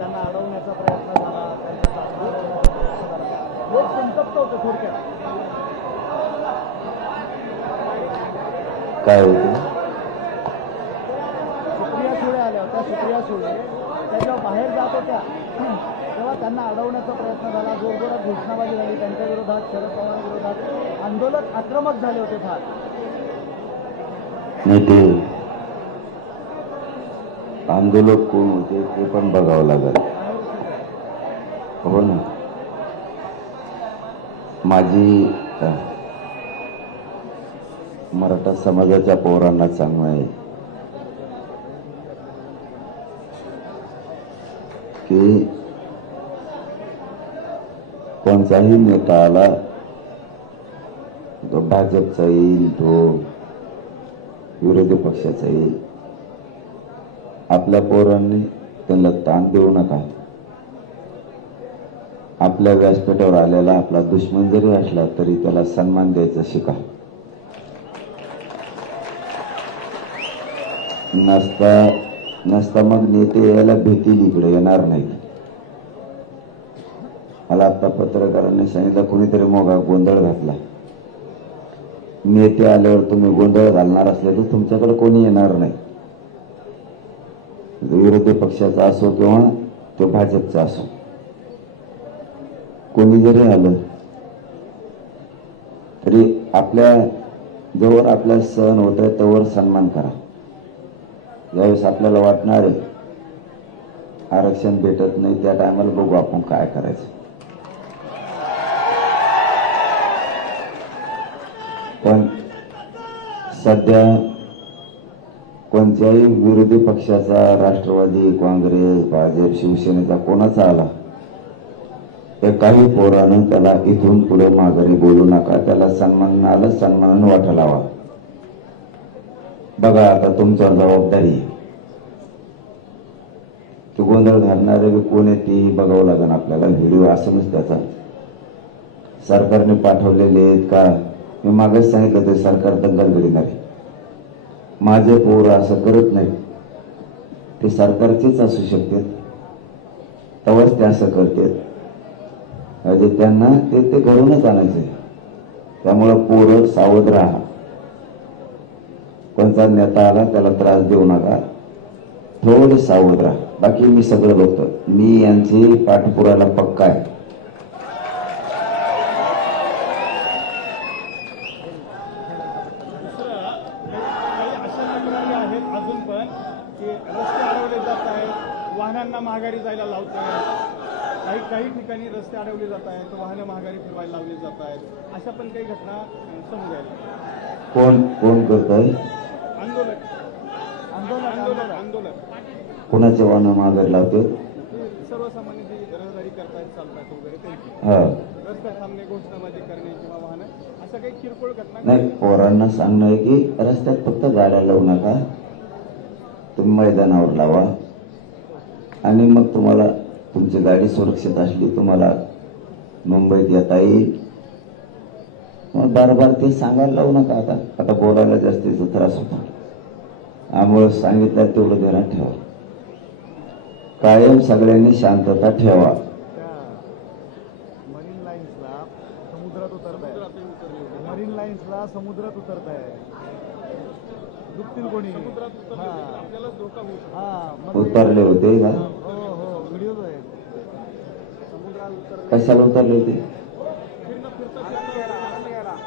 त्यांना अडवण्याचा प्रयत्न झाला, त्यांना अडवण्याचा प्रयत्न झाला, लोक संतप्त होते. थोडक्यात काय होते? सुप्रिया सुळे आल्या होत्या. सुप्रिया सुळे त्याच्या बाहेर जात होत्या तेव्हा त्यांना अडवण्याचा प्रयत्न झाला. जोरजोरात घोषणाबाजी झाली त्यांच्या विरोधात, शरद पवार विरोधात. आंदोलक आक्रमक झाले होते फार. नाही, ते आंदोलक कोण होते ते पण बघावं लागेल. हो ना. माझी मराठा समाजाच्या पोरांना सांगणं आहे की कोणताही नेता आला, तो भाजपचा येईल, तो विरोधी पक्षाचा येईल, आपल्या पोरांनी त्यांना ताण देऊ नका. आपल्या व्यासपीठावर आलेला आपला दुश्मन जरी असला तरी त्याला सन्मान द्यायचा शिका. नसता मग नेते यायला भीतील, इकडे येणार नाही. मला आता पत्रकारांनी सांगितलं कोणीतरी मोगा गोंधळ घातला. नेते आल्यावर तुम्ही गोंधळ घालणार असले तर तुमच्याकडे कोणी येणार नाही. विरोधी पक्षाचा असो किंवा तो भाजपचा असो, कोणी जरी आलं तरी आपल्या जोवर आपला सहन होत आहे तोवर सन्मान करा. ज्यावेळेस आपल्याला वाटणार आहे आरक्षण भेटत नाही त्या टायमाला बघू आपण काय करायचं. पण सध्या कोणत्याही विरोधी पक्षाचा, राष्ट्रवादी, काँग्रेस, भाजप, शिवसेनेचा कोणाचा आला, काही पोरानं त्याला इथून पुढे माघारी बोलू नका. त्याला सन्मानाला सन्मानाने वाटा लावा. बघा आता तुमच्यावर जबाबदारी. तो गोंधळ घालणारे कोण आहे ती बघावं लागेल आपल्याला. व्हिडिओ असूनच त्याचा सरकारने पाठवलेले आहेत का? मी मागेच सांगितलं ते सरकार दंगल करीत आहे. माझे पोर असं करत नाही, ते सरकारचेच असू शकते, तेव्हाच ते असं करते. म्हणजे त्यांना ते घडूनच आणायचे. त्यामुळं पोरं सावध राहा. कोणता नेता आला त्याला त्रास देऊ नका, थोडे सावध राहा. बाकी मी सगळं बघतो. मी यांची पाठपुराला पक्का आहे. अजून पण की रस्ते अडवले जात आहेत, वाहनांना महागारी जायला लावत आहेत. काही ठिकाणी रस्ते अडवले जात आहेत, वाहनं महागारी फिरवायला लावली जात आहेत. अशा पण काही घटना समोर आल्या. कोण करत आहे? आंदोलक आंदोलक आंदोलक कोणाचे वाहनं महागारी लावते? सर्वसामान्य जी रहदारी करतायत, चालतात वगैरे त्यांची. हा, रस्ता थांबणे, घोषणाबाजी करणे किंवा वाहनं, अशा काही किरकोळ घटना. नाही, पोरांना सांगणं आहे की रस्त्यात फक्त गाड्या लावू नका, तुम्ही मैदानावर लावा. आणि मग तुम्हाला तुमची गाडी सुरक्षित असली तुम्हाला मुंबईत येता येईल. मग बार ते सांगायला लावू नका. आता बोलायला जास्तीचा त्रास होता, त्यामुळे सांगितलं तेवढं ध्यानात ठेवा. कायम सगळ्यांनी शांतता ठेवा. मरीन लाईन्सला समुद्रात उतरत आहे. मरीन लाईन्सला समुद्रात उतरत आहे. दुखतील कोणी आपल्याला धोका होईल. उतरले होते का? हो, व्हिडिओ आहे. समुद्रात उतरले. कशाला उतरले होते?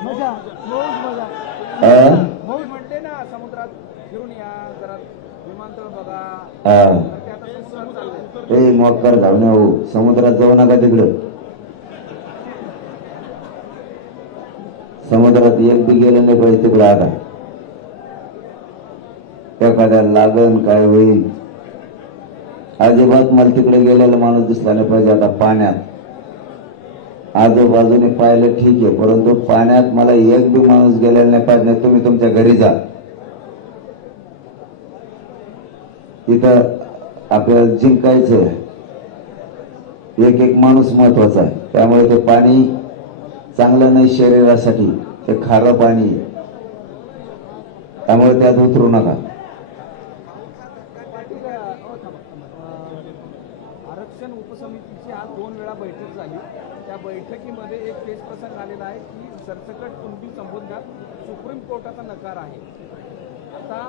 मजा मौज म्हणते ना, समुद्रात फिरून या, जरा विमानतळ बघा. ते मोकार धावणे हो, समुद्रात जाऊ नका. तिकडं समुद्रात एक बी गेलं नाही पाहिजे तिकडं. आता एखाद्याला लागण काय होईल, अजिबात मला तिकडे गेलेला माणूस दिसला नाही पाहिजे. आता पाण्यात आजूबाजूने पाहिलं ठीक आहे, परंतु पाण्यात मला एक बी माणूस गेलेला नाही पाहिजे. तुम्ही तुमच्या घरी जा. तिथं आपल्याला जिंकायचं, एक माणूस महत्वाचा आहे. त्यामुळे ते पाणी चांगलं नाही शरीरासाठी, ते खारं पाणी, त्यामुळे त्यात उतरू नका. आरक्षण उपसमितीची आज 2 वेळा बैठक झाली. त्या बैठकीमध्ये एक पेच प्रसंग आलेला आहे की सरसकट कुणबी संबोधनात सुप्रीम कोर्टाचा नकार आहे. आता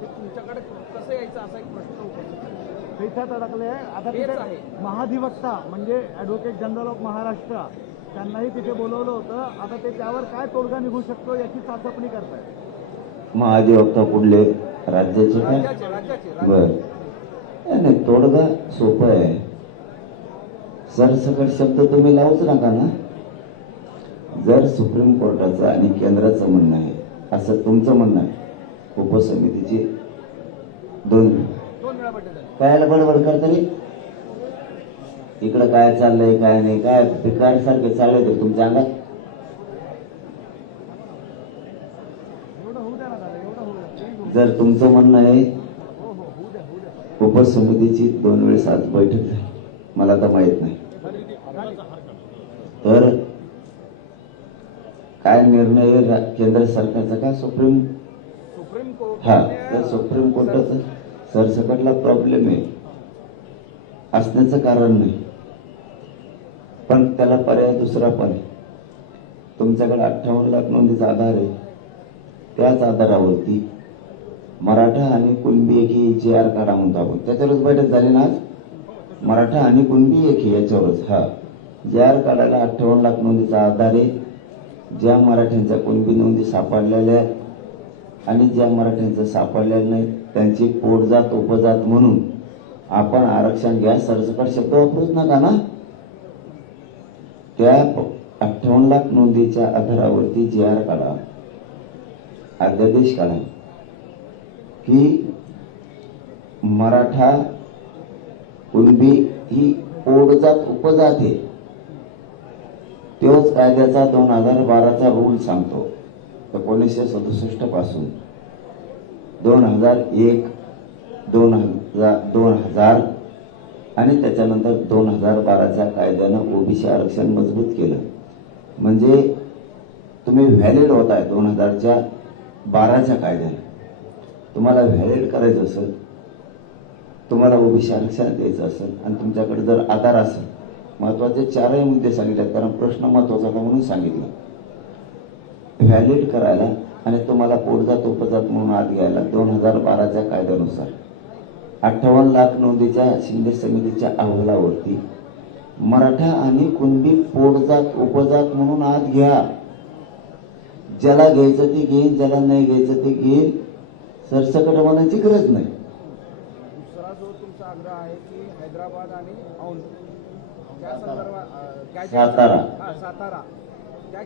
ते तुमच्याकडे कसं यायचं असा एक प्रश्न उपस्थित आहे. इथं अडकले आता हेच तिथे आहे. महाधिवक्ता म्हणजे ॲडव्होकेट जनरल ऑफ महाराष्ट्र त्यांनाही तिथे बोलवलं होतं. आता ते त्यावर काय तोडगा निघू शकतो याची चाचपणी करतायत. महाधिवक्ता कुठले राज्याचे काय राज्याचे बर नाही तोडगा सोपं आहे. सरसकट शब्द तुम्ही लावूच नका ना. जर सुप्रीम कोर्टाचं आणि केंद्राचं म्हणणं आहे असं तुमचं म्हणणं आहे, उपसमितीची 2 वेळा बैठक झाली. कायला बडबड करता रे? इकडं काय चाललंय काय नाही काय पिकार सारखे चालले ते तुमच्या अंगात. एवढं होऊ द्या ना दादा, एवढं होऊ द्या. जर तुमचं म्हणणं आहे हो हो होऊ द्या होऊ द्या. उपसमितीची 2 वेळेस आज बैठक झाली, मला तर माहित नाही. तर काय निर्णय आहे केंद्र सरकारचा का सुप्रीम कोर्ट हा तर सुप्रीम कोर्टाचा सरसकटला प्रॉब्लेम आहे असण्याचं कारण नाही, पण त्याला पर्याय दुसरा पण आहे. तुमच्याकडे 58 लाख नोंदीचा आधार आहे. त्याच आधारावरती मराठा आणि कुणबी एकी JR काढा म्हणतो आपण, त्याच्यावरच बैठक झाली ना आज. मराठा आणि कुणबी एकी याच्यावरच हा JR काढायला 58 लाख नोंदीचा आधार आहे. ज्या मराठ्यांच्या कुणबी नोंदी सापडलेल्या आणि ज्या मराठ्यांचं सापडलेलं नाही त्यांची पोटजात उपजात म्हणून आपण आरक्षण घ्या सरसकट शब्द वापरूच नका ना. त्या 58 लाख नोंदीच्या आधारावरती JR काढा, अध्यादेश काढा की मराठा कुणबी ही पोटजात उपजात आहे. तोच कायद्याचा 2012चा रूल सांगतो. 1967 पासून 2001, 2000 आणि त्याच्यानंतर 2012च्या कायद्यानं ओबीसी आरक्षण मजबूत केलं. म्हणजे तुम्ही व्हॅलिड होताय 2012च्या कायद्याने. तुम्हाला व्हॅलिड करायचं असेल, तुम्हाला ओबीसी आरक्षण द्यायचं असेल आणि तुमच्याकडे जर आधार असेल, महत्वाचे 4ही मुद्दे सांगितले कारण प्रश्न महत्वाचा होता म्हणून सांगितलं. व्हॅलिड करायला आणि तुम्हाला पोटजात उपजात म्हणून आत घ्यायला 2012च्या कायद्यानुसार 58 लाख नोंदीच्या शिंदे समितीच्या अहवालावरती मराठा आणि कुणबी पोटजात उपजात म्हणून आत घ्या. ज्याला घ्यायचं ते घेईन, ज्याला नाही घ्यायचं ते घेईन. सरसकट म्हणायची गरज नाही. दुसरा जो तुमचा आग्रह आहे की हैदराबाद आणि औंध त्या संदर्भात सातारा त्या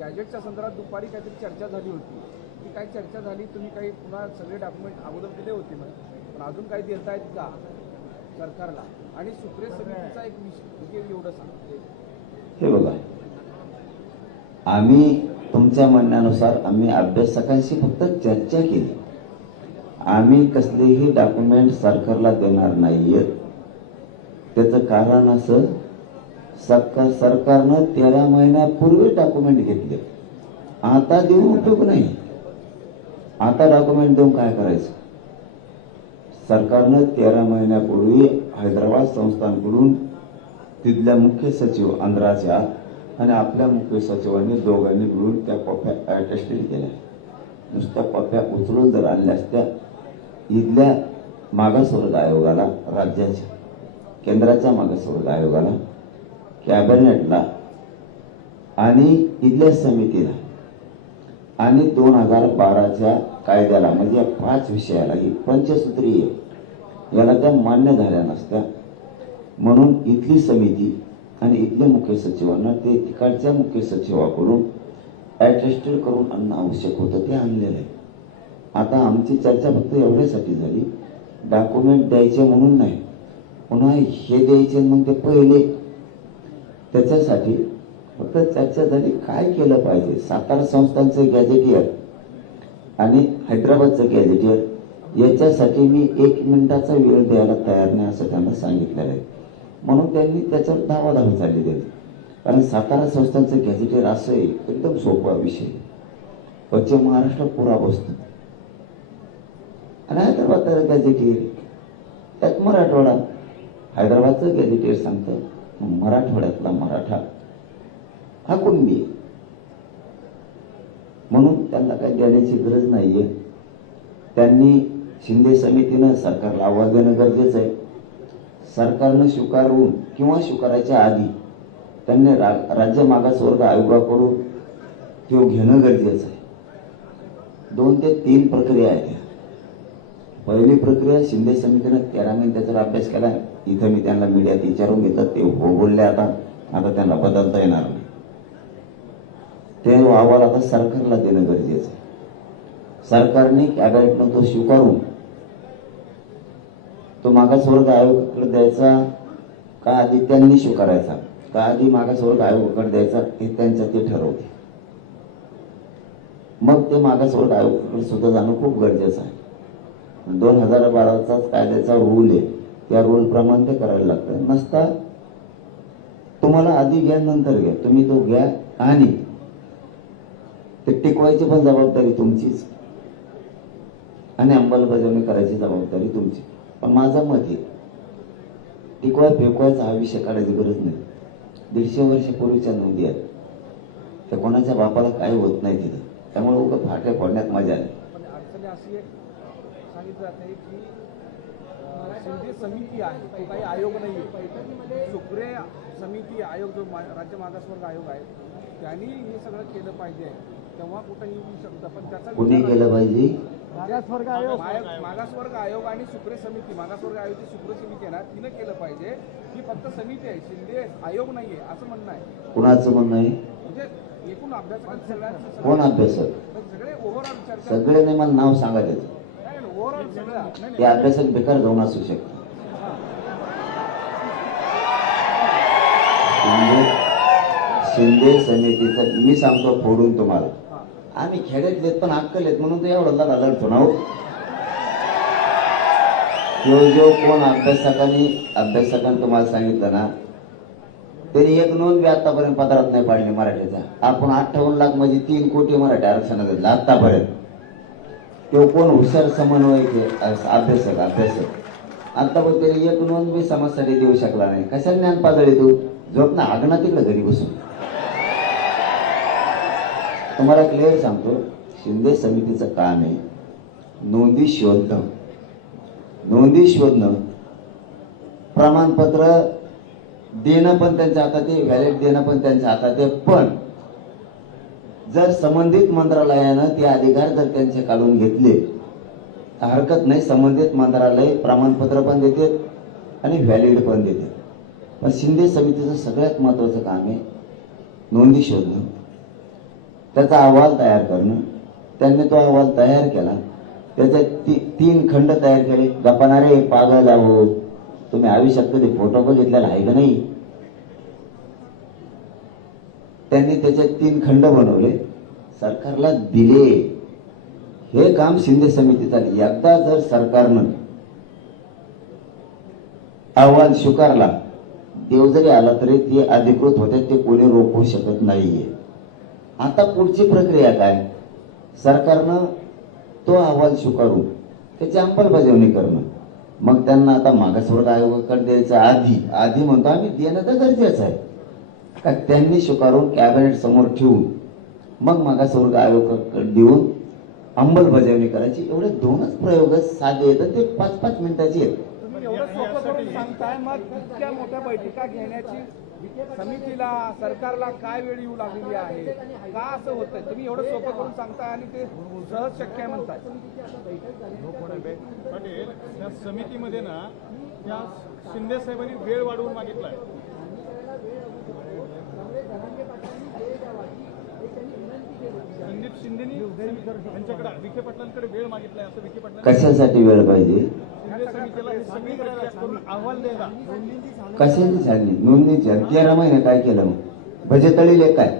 गॅजेटच्या संदर्भात दुपारी काहीतरी चर्चा झाली होती. ती काही चर्चा झाली, तुम्ही काही पुन्हा सगळे डॉक्युमेंट अगोदर दिले होते पण अजून काही देतायत का सरकारला? आणि सुप्रीम समितीचा एक विषय एवढं सांगते. हे बघा, आम्ही तुमच्या म्हणण्यानुसार आम्ही अभ्यासकांशी फक्त चर्चा केली. आम्ही कसलेही डॉक्युमेंट सरकारला देणार नाहीयेत. त्याचं कारण असं, सरकारनं 13 महिन्यापूर्वी डॉक्युमेंट घेतले. आता देऊन उपयोग नाही. आता डॉक्युमेंट देऊन काय करायचं? सरकारनं 13 महिन्यापूर्वी हैदराबाद संस्थानकडून तिथल्या मुख्य सचिव आंध्राच्या आणि आपल्या मुख्य सचिवांनी दोघांनी मिळून त्या कॉप्या अटेस्टेड केल्या. नुसत्या कॉप्या उचलून जर आणल्या असत्या इथल्या मागासवर्ग आयोगाला, राज्याच्या केंद्राच्या मागासवर्ग आयोगाला, कॅबिनेटला आणि इथल्या समितीला आणि 2012च्या कायद्याला म्हणजे या 5 विषयाला ही पंचसूत्रीय याला त्या मान्य झाल्या नसत्या. म्हणून इथली समिती आणि इथल्या मुख्य सचिवांना ते तिकडच्या मुख्य सचिवाकडून ॲटेस्टेड करून आणणं आवश्यक होतं, ते आणलेलं आहे. आता आमची चर्चा फक्त एवढ्यासाठी झाली, डॉक्युमेंट द्यायचे म्हणून नाही, पुन्हा हे द्यायचे मग ते पहिले, त्याच्यासाठी फक्त चर्चा झाली काय केलं पाहिजे. सातारा संस्थांचं गॅजेटियर आणि हैदराबादचं गॅजेटियर याच्यासाठी मी 1 मिनिटाचा वेळ द्यायला तयार नाही असं त्यांना सांगितलेलं आहे. म्हणून त्यांनी त्याच्यावर धावाधावी चालली गेली. कारण सातारा संस्थांचं गॅजेटियर असं आहे एकदम सोपा विषय, पश्चिम महाराष्ट्र पुरा बसतो आणि हैदराबाद गॅजेटियर त्यात मराठवाडा हैदराबादचं गॅझेटेड सांगतं मराठवाड्यातला मराठा हा कुणबी आहे. म्हणून त्यांना काही देण्याची गरज नाहीये. त्यांनी शिंदे समितीनं सरकारला आवाज देणं गरजेचं आहे. सरकारनं स्वीकारून किंवा स्वीकारायच्या आधी त्यांनी राज्य मागासवर्ग आयोगाकडून तो घेणं गरजेचं आहे. 2 ते 3 प्रक्रिया आहेत. पहिली प्रक्रिया शिंदे समितीनं 13 महिने त्याचा अभ्यास केला. इथं मी त्यांना मीडियात विचारून घेतात, ते हो बोलले. आता त्यांना बदलता येणार नाही. ते अहवाल आता सरकारला देणं गरजेचं आहे. सरकारने कॅबिनेटनं तो स्वीकारून तो मागासवर्ग आयोगाकडे द्यायचा का आधी त्यांनी स्वीकारायचा का आधी मागासवर्ग आयोगाकडे द्यायचा हे त्यांचं ते ठरवते. मग ते मागासवर्ग आयोगाकडे सुद्धा जाणं खूप गरजेचं आहे. 2012चाच कायद्याचा रूल आहे, त्या रूल प्रमाणे ते करायला लागतं. नसता तुम्हाला आधी घ्या नंतर घ्या, तुम्ही तो घ्या आणि ते टिकवायची पण जबाबदारी तुमचीच आणि अंमलबजावणी करायची जबाबदारी तुमची. पण माझं मत आहे टिकवाय फेकवायचा हा विषय काढायची गरज नाही. 150 वर्षापूर्वीच्या नोंदी आहेत, त्या कोणाच्या बापाला काही होत नाही तिथं. त्यामुळे उगाच फाट्या फोडण्यात मजा आली. पण अडचणी अशी एक सांगितलं जाते की शिंदे समिती आहे, तो काही आयोग नाही आहे. सुप्रे समिती आयोग जो राज्य मागासवर्ग आयोग आहे त्यांनी हे सगळं केलं पाहिजे, तेव्हा कुठंही येऊ शकतं. पण त्याचा कुणी केलं पाहिजे? मागासवर्ग आयोग मागासवर्ग आयोग आणि सुप्रे समिती, मागासवर्ग आयोगाची सुप्रे समिती आहे ना, तिनं केलं पाहिजे. ही फक्त समिती आहे, शिंदे आयोग नाहीये असं म्हणणं आहे. कुणाचं म्हणणं आहे? म्हणजे एकूण अभ्यासक सगळ्यांचं कोण अभ्यासक? सगळे ओव्हरऑल चर्चा सगळे नाही, मला नाव सांगा त्याचं. ओव्हरऑल सगळं ते अभ्यासक बेकार जाऊन असू शकते. शिंदे समितीचं मी सांगतो फोडून तुम्हाला, आम्ही खेड्यातलेत पण अक्कल आहेत म्हणून तो एवढा लढतो ना. जो कोण अभ्यासकांनी तुम्हाला सांगितलं ना, त्यांनी एक नोंद बी आतापर्यंत पत्रात नाही पाडली मराठीचा. आपण 58 लाख म्हणजे 3 कोटी मराठी आरक्षणात दिलं आतापर्यंत. तो कोण हुशार समन्वयक अभ्यासक आता पण त्यांनी एक नोंद बी समाजासाठी देऊ शकला नाही. कशाला ज्ञान पाजळी तू झोप ना, आगना तिकडं घरी बसून. तुम्हाला क्लिअर सांगतो, शिंदे समितीचं काम आहे नोंदी शोधणं, प्रमाणपत्र देणं पण त्यांच्या हातात आहे, व्हॅलिड देणं पण त्यांच्या हातात आहे. पण जर संबंधित मंत्रालयानं ते अधिकार जर त्यांचे काढून घेतले तर हरकत नाही. संबंधित मंत्रालय प्रमाणपत्र पण देते आणि व्हॅलिड पण देते. पण शिंदे समितीचं सगळ्यात महत्वाचं काम आहे नोंदी शोधणं, त्याचा अहवाल तयार करणं. त्यांनी तो अहवाल तयार केला, त्याचे 3 खंड तयार केले. गप्पानारे पागल आहो, तुम्ही आयुष्यात कधी फोटो बघितलेला आहे का नाही? त्यांनी त्याचे 3 खंड बनवले, सरकारला दिले. हे काम शिंदे समितीचं. एकदा जर सरकारनं अहवाल स्वीकारला, देव जरी आला तरी ते अधिकृत होते, ते कोणी रोखू शकत नाहीये. आता पुढची प्रक्रिया काय? सरकारनं तो अहवाल स्वीकारून त्याची अंमलबजावणी करणं. मग त्यांना आता मागासवर्ग आयोगाकडे द्यायचं. आधी म्हणतो आम्ही देणं तर गरजेचं आहे का, त्यांनी स्वीकारून कॅबिनेट समोर ठेवून मग मागासवर्ग आयोगाकडे देऊन अंमलबजावणी करायची. एवढे 2च प्रयोग साधे आहेत, ते 5-5 मिनिटाचे आहेत. तुम्ही एवढं सोपं करून सांगताय, मग इतक्या मोठ्या बैठका घेण्याची समितीला सरकारला काय वेळ येऊ लागलेली आहे का असं होतंय? तुम्ही एवढं सोपं करून सांगताय आणि ते सहज शक्य आहे म्हणताय. पाटील, त्या समितीमध्ये ना त्या शिंदे साहेबांनी वेळ वाढवून मागितलाय. संदीप शिंदेनी यांच्याकडे विखे पाटलांकडे वेळ मागितलाय, असं विखे पाटलांनी. कशासाठी वेळ पाहिजे? शिंदे समितीला ही सगळी प्रक्रिया करून अहवाल द्यायला. कशाची झाली? नोंदणीची. 13 महिने काय केलं मग? भजे तळीले काय?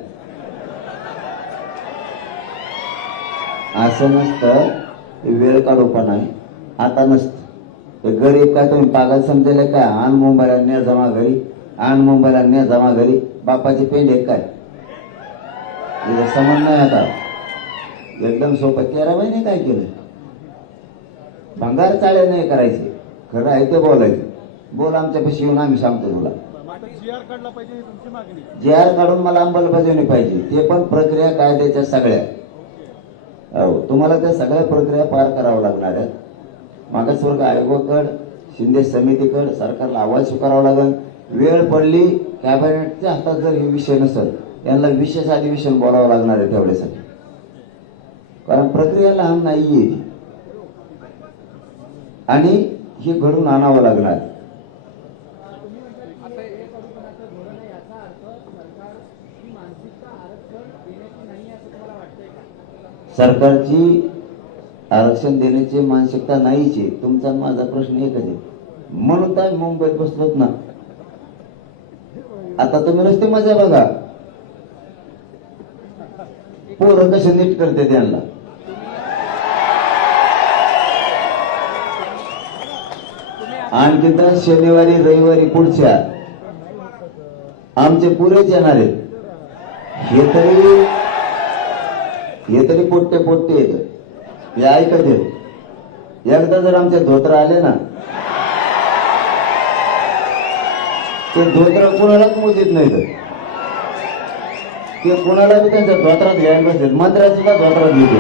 असं नसतं, वेळ काढूपणा आहे. आता नसतं गरीब काय तुम्ही पागल समजेल काय? आण मुंबईला न्या जमा घरी, आण मुंबईला न्या जमा घरी. बापाची पेंड आहे काय? समज नाही. आता एकदम सोपं. 13 महिने काय केलं? भंगार चाळे नाही करायचे, खरं आहे ते बोलायचं. बोल आमच्यापाशी येऊन आम्ही सांगतो तुला. आता GR काढला पाहिजे ही तुमची मागणी. GR काढून मला अंमलबजावणी पाहिजे, ते पण प्रक्रिया कायद्याच्या सगळ्या. हो, तुम्हाला त्या सगळ्या प्रक्रिया पार कराव्या लागणार आहेत. मागासवर्ग आयोगाकडे, शिंदे समितीकडे सरकारला अहवाल स्वीकारावा लागेल. वेळ पडली कॅबिनेटच्या हातात जर हे विषय नसेल, यांना विशेष अधिवेशन बोलावं लागणार आहे तेवढ्यासाठी, कारण प्रक्रिया लहान नाहीये आणि हे घडून आणावं लागणार. सरकारची आरक्षण देण्याची मानसिकता नाहीच आहे. तुमचा आणि माझा प्रश्न एकच आहे, म्हणून तर मुंबईत बसलोत ना. आता तुम्ही नुसते मजा बघा, पोरं कसे नीट करते त्यांना. आणखी तर शनिवारी रविवारी पुढच्या आमचे पुरेच येणार आहेत. हे तरी पोट्टे येत, हे ऐकत येत. एकदा जर आमचे धोत्र आले ना, ते धोत्र कोणालाच मोजित नाही. ते कोणाला बी त्यांच्या धोत्रात घ्यायला बसेल, मंत्र्या सुद्धा धोत्रात घेतो.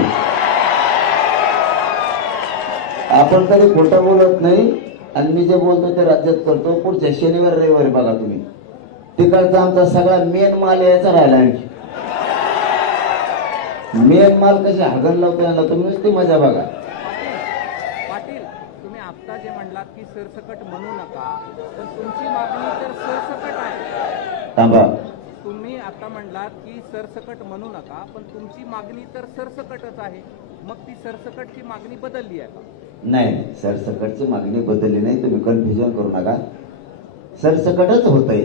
आपण कधी खोटं बोलत नाही आणि मी जे बोलतो ते राज्यात करतो. पुढच्या शनिवार रविवारी बघा तुम्ही, तिकडचा आमचा सगळा मेन माल यायचा राहिला. आणखी मेन माल कसे हागण लावतो यांना तुम्ही नुसती मजा बघा. पाटील, तुम्ही आता जे म्हणलात की सरसकट म्हणू नका, पण तुमची मागणी तर सरसकट आहे. थांबा, तुम्ही आता म्हणलात की सरसकट म्हणू नका, पण तुमची मागणी तर सरसकटच आहे. मग ती सरसकटची मागणी बदलली आहे का? नाही, सरसकटची मागणी बदलली नाही. तुम्ही कन्फ्युजन करू नका, सरसकटच होतंय.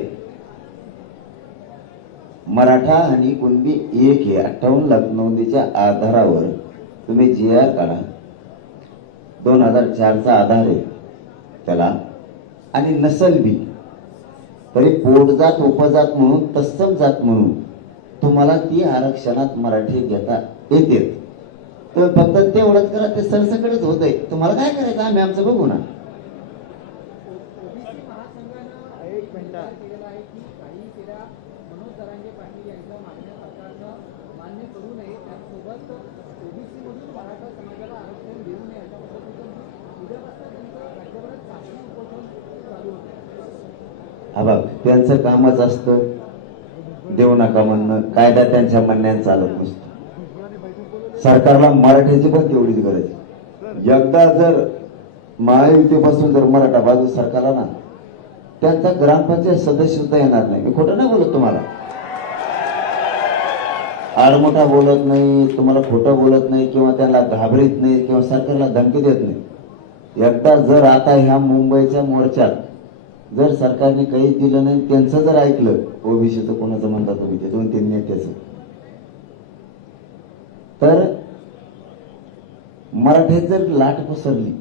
मराठा आणि कुणबी एक हे 58 लाख नोंदीच्या आधारावर तुम्ही GR काढा. 2004चा आधार आहे त्याला, आणि नसल बी तरी पोटजात उपजात म्हणून तत्सम जात म्हणून तुम्हाला ती आरक्षणात मराठी घेता येते. तुम्ही फक्त तेवढंच करा, ते सरसकटच होतंय. तुम्हाला काय करायचं आम्ही आमचं बघू ना. हा बघ, त्यांचं कामच असतं देऊ नका म्हणणं. कायदा त्यांच्या म्हणण्याने चालत नसतो. सरकारला मराठ्याची पण तेवढीच गरज आहे. एकदा जर महायुतीपासून जर मराठा बाजू सरकारला ना, त्यांचा ग्रामपंचायत सदस्य सुद्धा येणार नाही. मी खोटं नाही बोलत तुम्हाला, आडमोठा बोलत नाही तुम्हाला, खोटं बोलत नाही किंवा त्यांना घाबरीत नाही किंवा सरकारला धमकी देत नाही. एकदा जर आता ह्या मुंबईच्या मोर्चात जर सरकारने काही दिलं नाही, त्यांचं जर ऐकलं, ओबीसीचं कोणाचं म्हणता तुम्ही ते 2-3 नेत्याचं, तर मराठीत जर लाट पसरली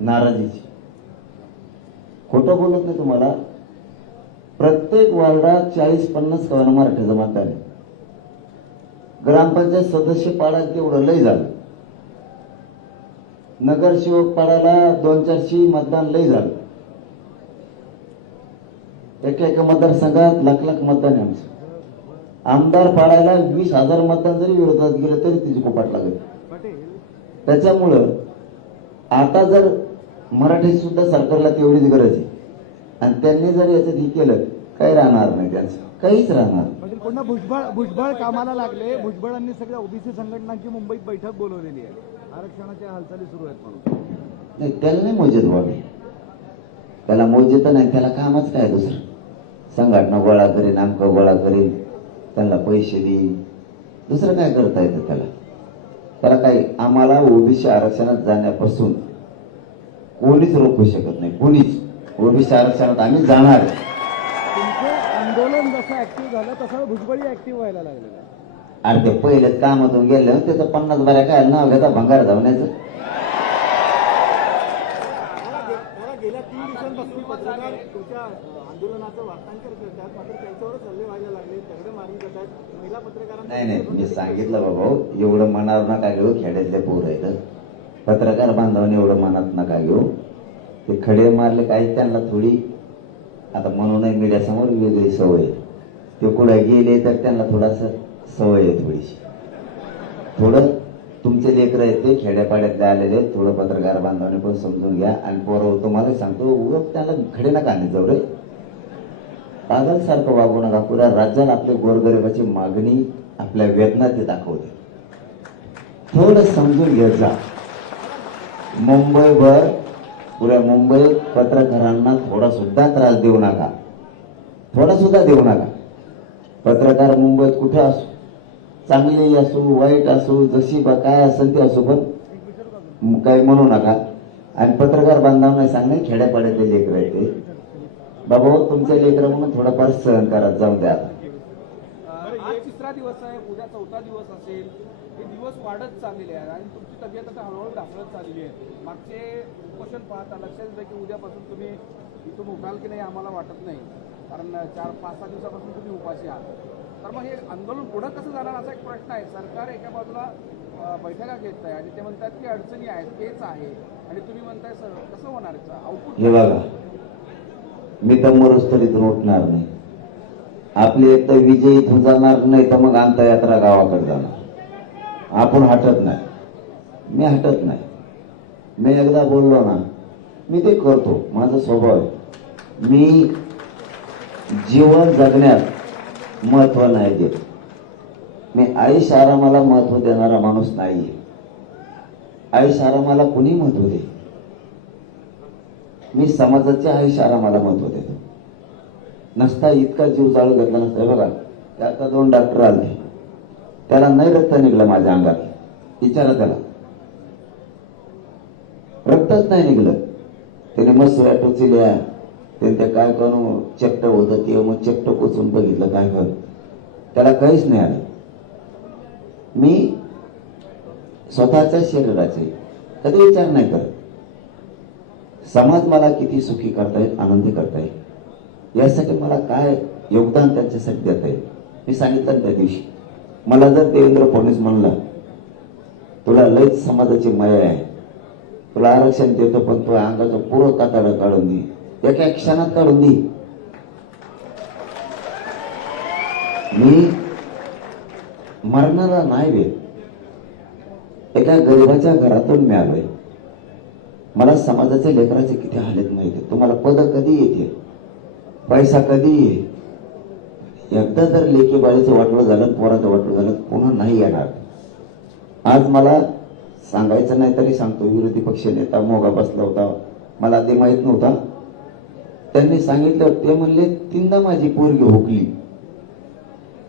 नाराजीची, खोटं बोलत नाही तुम्हाला, प्रत्येक वार्डात 40-50 कवाना मराठीचं मतदान आहे. ग्रामपंचायत सदस्य पाडायला तेवढं लय झालं, नगरसेवक पाडायला 200-400 मतदान लय झालं. एका मतदारसंघात लाख मतदान आहे आमचं. आमदार पाडायला 20,000 मतदान जरी विरोधात गेलं तरी तिची कोपाट लागेल. त्याच्यामुळं आता जर मराठी सुद्धा सरकारला तेवढीच गरज आहे, आणि त्यांनी जर याचं हे केलं, काही राहणार नाही, त्यांचं काहीच राहणार. म्हणजे पुन्हा भुजबळ कामाला लागले. भुजबळांनी सगळ्या ओबीसी संघटनांची मुंबईत बैठक बोलवलेली आहे. आरक्षणाच्या हालचाली सुरू आहेत म्हणून. नाही, त्याला नाही मोजेत व्हावे, त्याला मोजेत नाही, त्याला कामच काय दुसरं. संघटना गोळा करीन, आमकं गोळा करीन, त्यांना पैसे देईन, दुसरं काय करता येतं त्याला. त्याला काही आम्हाला ओबीसी आरक्षणात जाण्यापासून कोणीच रोखू शकत नाही, कोणीच. ओबीसी आरक्षणात आम्ही जाणार. तुमचं आंदोलन जसं ऍक्टिव्ह झालं तसं भुजबळी ऍक्टिव्ह व्हायला लागलेलं आहे. अरे ते पहिलेच कामातून गेले, त्याचं 50 बऱ्या काय नाव घेता भंगार धावण्याचं. गेल्या 3 दिवसांपासून पत्रकार तुमच्या आंदोलनाचं वार्तांकन करतात, मात्र त्यांच्यावरच हल्ले व्हायला लागले, दगड मारली जातात. महिला पत्रकारांना नाही, मी सांगितलं बाबा, एवढं मनावर नका घेऊ. खेड्यातले पोर आहेत, पत्रकार बांधवांनी एवढं मनात नका घेऊ. ते खडे मारले काही, त्यांना थोडी आता म्हणूनही मीडियासमोर वेगळी सवय आहे. ते कुठे गेले तर त्यांना थोडासा सवय आहे थोडीशी. थोडं तुमचे लेकर आहेत ते खेड्यापाड्यातले आलेले आहेत, थोडं पत्रकार बांधवाने पण समजून घ्या. आणि पोरं तुम्हाला सांगतो उगत त्याला खडे नका आणले जाऊ रे, पागलसारखं वागू नका. पुऱ्या राज्याला आपल्या गोरगरिबाची मागणी, आपल्या वेदना ते दाखवते. थोडं समजून घेत जा. मुंबईभर, पुऱ्या मुंबईत पत्रकारांना थोडा सुद्धा त्रास देऊ नका, थोडा सुद्धा देऊ नका. पत्रकार मुंबईत कुठे असो, चांगली असो वाईट असो, जशी काय असेल ते असो, पण काही म्हणू नका. आणि पत्रकार बांधवांना सांगणे, खेड्यापाड्यातले लेकर आहे ते, बाबा तुमचे लेकर म्हणून थोडाफार सहन करत जाऊन द्या. आज तिसरा दिवस आहे, उद्या चौथा दिवस असेल. हे दिवस वाढत चाललेले आहेत आणि तुमची तब्येत आता हळूहळू ढासळत चाललेली आहे. मागचे उपोषण पाहता लक्षात येतं की उद्यापासून तुम्ही इथून उठाल की नाही आम्हाला वाटत नाही, कारण 4-5-6 दिवसापासून तुम्ही उपाशी आहात. तर मग हे आंदोलन पुढं कसं जाणार असा एक प्रश्न आहे. सरकार एका बाजूला बैठका घेत आहे आणि ते म्हणतात की अडचणी आहेत, तेच आहे, आणि तुम्ही म्हणताय सर कसं होणार आउटपुट? हे बघा, मी तर मरुस्थळीत उठणार नाही. आपली एक तर विजय इथून जाणार नाही, तर मग अंतयात्रा गावाकडे जाणार. आपण हटत नाही, मी हटत नाही. मी एकदा बोललो ना, मी ते करतो, माझा स्वभाव आहे. मी जीवन जगण्यात महत्व नाही देत. मी आयुष्य आरामाला महत्व देणारा माणूस नाहीये. आयुष्य आरामाला कुणी महत्व दे, मी समाजाच्या आयुष्य आरामाला महत्व देतो. नसता इतका जीव जाळू घेतला नसता. बघा, आता 2 डॉक्टर आले, त्याला नाही रक्त निघलं माझ्या अंगात, विचारा त्याला, रक्तच नाही निघलं. त्याने मस्त टोचल्या, ते काय करू चेपट होतं ते, मग चेपट कोचून बघितलं काय कर, त्याला काहीच नाही आलं. मी स्वतःच्या शरीराचे कधी विचार नाही करत. समाज मला किती सुखी करतायत, आनंदी करतायत, यासाठी मला काय योगदान त्यांच्यासाठी देता येईल. मी सांगितलं त्या दिवशी, मला जर देवेंद्र फडणवीस म्हणला तुला लयच समाजाची माया आहे, तुला आरक्षण देतो, पण तो अंगाचं पूर्ण कातडं काढून दे, एका क्षणात काढून दे. मी मरणारा नाही वेळ. एका गरिबाच्या घरातून मी आलोय. मला समाजाच्या लेकराचे किती हालत माहिती. तुम्हाला पद कधी येते, पैसा कधी येईल. एकदा जर लेकी बाळीचं वाटलं झालं, पोराचं वाटलं झालं, पुन्हा नाही येणार. आज मला सांगायचं नाही तरी सांगतो, विरोधी पक्ष नेता मोगा बसला होता, मला ते माहित नव्हता. त्यांनी सांगितलं, ते म्हणले 3दा माझी पोरगी हुकली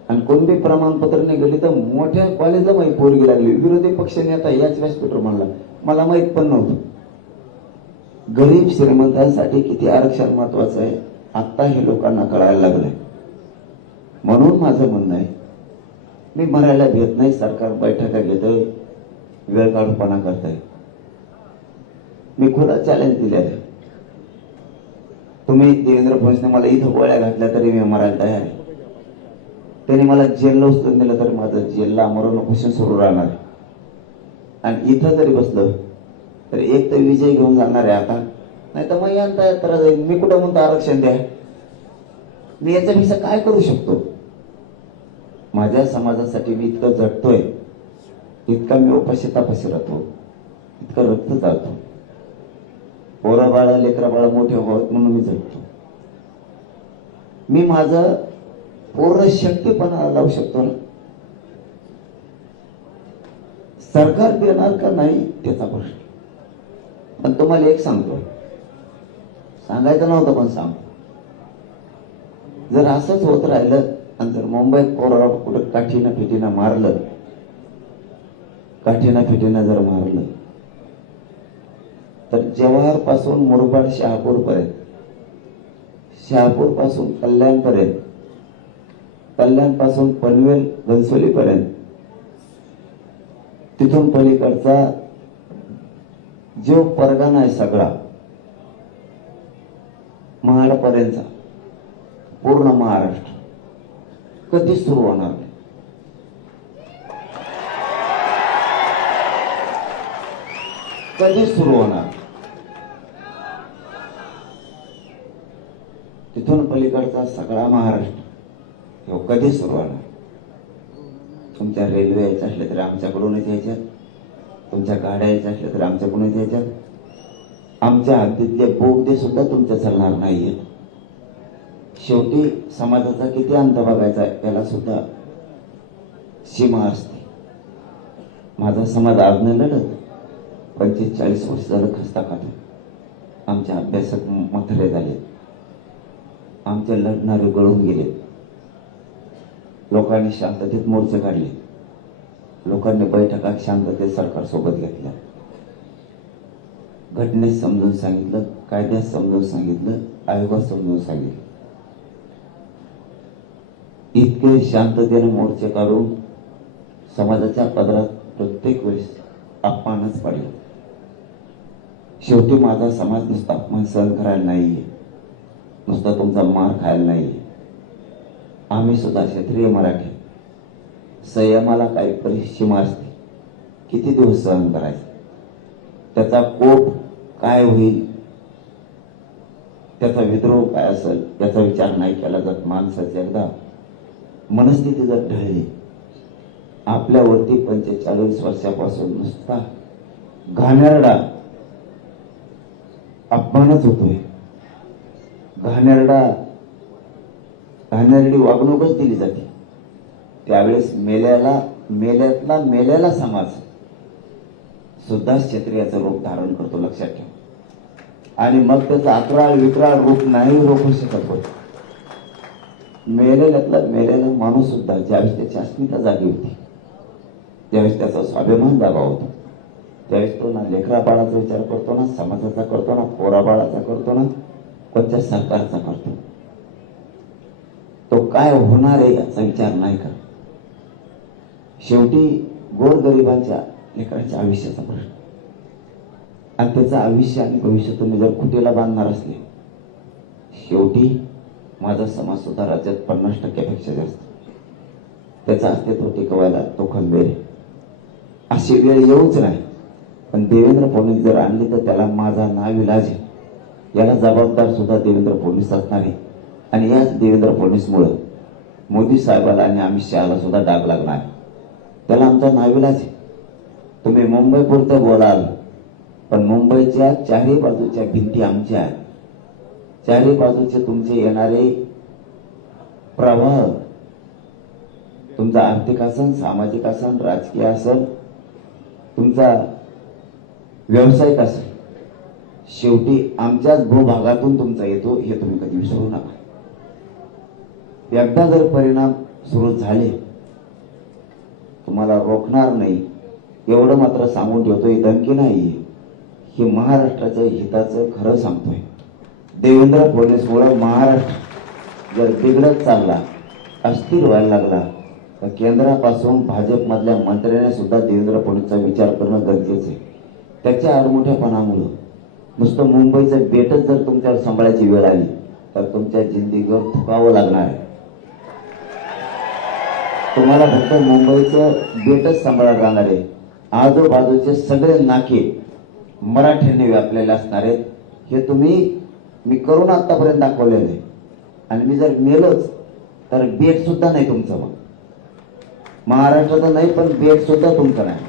आणि कोणते प्रमाणपत्र नाही गेली तर मोठ्या कॉलेजला माझी पोरगी लागली. विरोधी पक्ष नेता याच व्यासपीठावर म्हणला, मला माहित पण नव्हतं. गरीब श्रीमंतांसाठी किती आरक्षण महत्वाचं आहे आता हे लोकांना कळायला लागलंय. म्हणून माझं म्हणणं आहे, मी मरायला भेट नाही. सरकार बैठका घेतोय, वेळ काढूपणा करताय. मी खुला चॅलेंज दिले आहे, तुम्ही देवेंद्र फडणवीसने मला इथं गोळ्या घातल्या तरी मी मरायला तयार आहे. त्यांनी मला जेलला उचलून दिलं तर माझं जेलला मरण उपोषण सुरू राहणार. आणि इथं जरी बसलं तर एक तर विजय घेऊन जाणार आहे आता, नाही तर मग यात्रा जाईल. मी कुठं म्हणतो आरक्षण द्या, मी याच्यापेक्षा काय करू शकतो. माझ्या समाजासाठी मी इतकं झटतोय, इतका मी उपाशी तापाशी राहतो, इतकं रक्त चालतो. पोरा बाळा लेकरा बाळा मोठे व्हावेत म्हणून मी झटतो. मी माझं पूर्ण शक्तीपणा लावू शकतो ना. सरकार देणार का नाही त्याचा प्रश्न. पण तुम्हाला एक सांगतो, सांगायचं नव्हतं पण सांगतो, जर असंच होत राहिलं आणि जर मुंबईत पोराला कुठं काठीनं फिटीनं मारलं, काठीनं फिटीनं जर मारलं, तर जवाहर पासून मुरबाड शहापूर पर्यंत, शहापूर पासून कल्याण पर्यंत, कल्याण पासून पनवेल घनसोली पर्यंत, तिथून पलीकडचा जो परगणा आहे सगळा महाडपर्यंतचा पूर्ण महाराष्ट्र कधी सुरू होणार नाही. कधी सुरू होणार तिथून पलीकडचा सगळा महाराष्ट्र हे कधी सुरू होणार? तुमच्या रेल्वे यायच्या असल्या तरी आमच्याकडूनच यायच्या, तुमच्या गाड्या यायच्या असल्या तरी आमच्याकडूनच यायच्या, आमच्या हद्दीतले बोगदे सुद्धा तुमच्या चालणार नाहीये. शेवटी समाजाचा किती अंत बघायचा याला सुद्धा सीमा असते. माझा समाज आज न लढत 45-40 वर्ष झालं खस्ता खातो. आमचे अभ्यासक म्हातारे झाले, आमचे लढणारे गळून गेले. लोकांनी शांततेत मोर्चे काढले, लोकांनी बैठका शांततेत सरकारसोबत घेतल्या, घटनेत समजून सांगितलं, कायद्यात समजून सांगितलं, आयोगात समजून सांगितलं. इतके शांततेने मोर्चे काढून समाजाच्या पदरात प्रत्येक वेळेस अपमानच पडला. शेवटी माझा समाज नुसता अपमान सहन करायला नाहीये, नुसता तुमचा मार खायला नाहीये. आम्ही सुद्धा क्षेत्रीय मराठी, संयमाला काही परिसीमा असते. किती दिवस सहन करायचं, त्याचा कोप काय होईल, त्याचा विद्रोह काय असेल याचा विचार नाही केला जात. माणसाची एकदा मनस्थिती जर ढळली, आपल्यावरती 45 वर्षापासून नुसता घाणेरडा अपमानच होतोय, घाणेरडी वागणूकच दिली जाते. त्यावेळेस मेल्यातला समाज सुद्धा क्षत्रियाचं रूप धारण करतो, लक्षात ठेवा. आणि मग त्याचं अकराळ विक्राळ रूप नाही रोखू शकत होत. मेलेला माणूस सुद्धा ज्यावेळेस त्याची अस्मिता जागी होती, ज्यावेळेस त्याचा स्वाभिमान जागा होता, त्यावेळेस तो ना लेकरा बाळाचा विचार करतो, ना समाजाचा करतो, ना पोरा बाळाचा करतो, ना कोणत्या सरकारचा करतो. तो काय होणार आहे याचा विचार नाही करत. शेवटी गोरगरिबांच्या लेकरांच्या आयुष्याचा प्रश्न, आणि त्याचं आयुष्य आणि भविष्य तुम्ही जर खुटीला बांधणार असले, शेवटी माझा समाज सुद्धा राज्यात 50% जास्त, त्याचं अस्तित्व टिकवायला तो खंबीर आहे. अशी वेळ येऊच नाही. पण देवेंद्र फडणवीस जर आणली तर त्याला माझा नाविलाज आहे. याला जबाबदार सुद्धा देवेंद्र फडणवीस असणार आहे. आणि याच देवेंद्र फडणवीसमुळं मोदी साहेबाला आणि अमित शहाला सुद्धा डाग लागणार. त्याला आमचा नाविलाज आहे. तुम्ही मुंबई पुरतं बोलाल, पण मुंबईच्या चारही बाजूच्या भिंती आमच्या आहेत. चारही बाजूचे तुमचे येणारे प्रवाह, तुमचा आर्थिक असन, सामाजिक असन, राजकीय असन, तुमचा व्यावसायिक असेल, शेवटी आमच्याच भूभागातून तुमचा येतो, हे तुम्ही कधी विसरू नका. एकदा जर परिणाम सुरू झाले, तुम्हाला रोखणार नाही एवढं मात्र सांगून ठेवतो. ही धमकी नाही, हे महाराष्ट्राच्या हिताचं खरं सांगतोय. देवेंद्र फडणवीसमुळे महाराष्ट्र जर बिघडत चालला, अस्थिर व्हायला लागला, तर केंद्रापासून भाजपमधल्या मंत्र्यांनी सुद्धा देवेंद्र फडणवीसचा विचार करणं गरजेचं आहे. त्याच्या आडमुठ्यापणामुळं नुसतं मुंबईचं बेटच जर तुमच्यावर सांभाळायची वेळ आली, तर तुमच्या जिंदगीवर थुकावं लागणार आहे. तुम्हाला फक्त मुंबईचं बेटच सांभाळायला राहणार आहे. आजूबाजूचे सगळे नाके मराठ्यांनी व्यापलेले असणार आहेत. हे मी करून आतापर्यंत दाखवलेलं आहे. आणि मी जर मेलोच तर बेट सुद्धा नाही तुमचं. मग महाराष्ट्राचं नाही, पण बेट सुद्धा तुमचं नाही.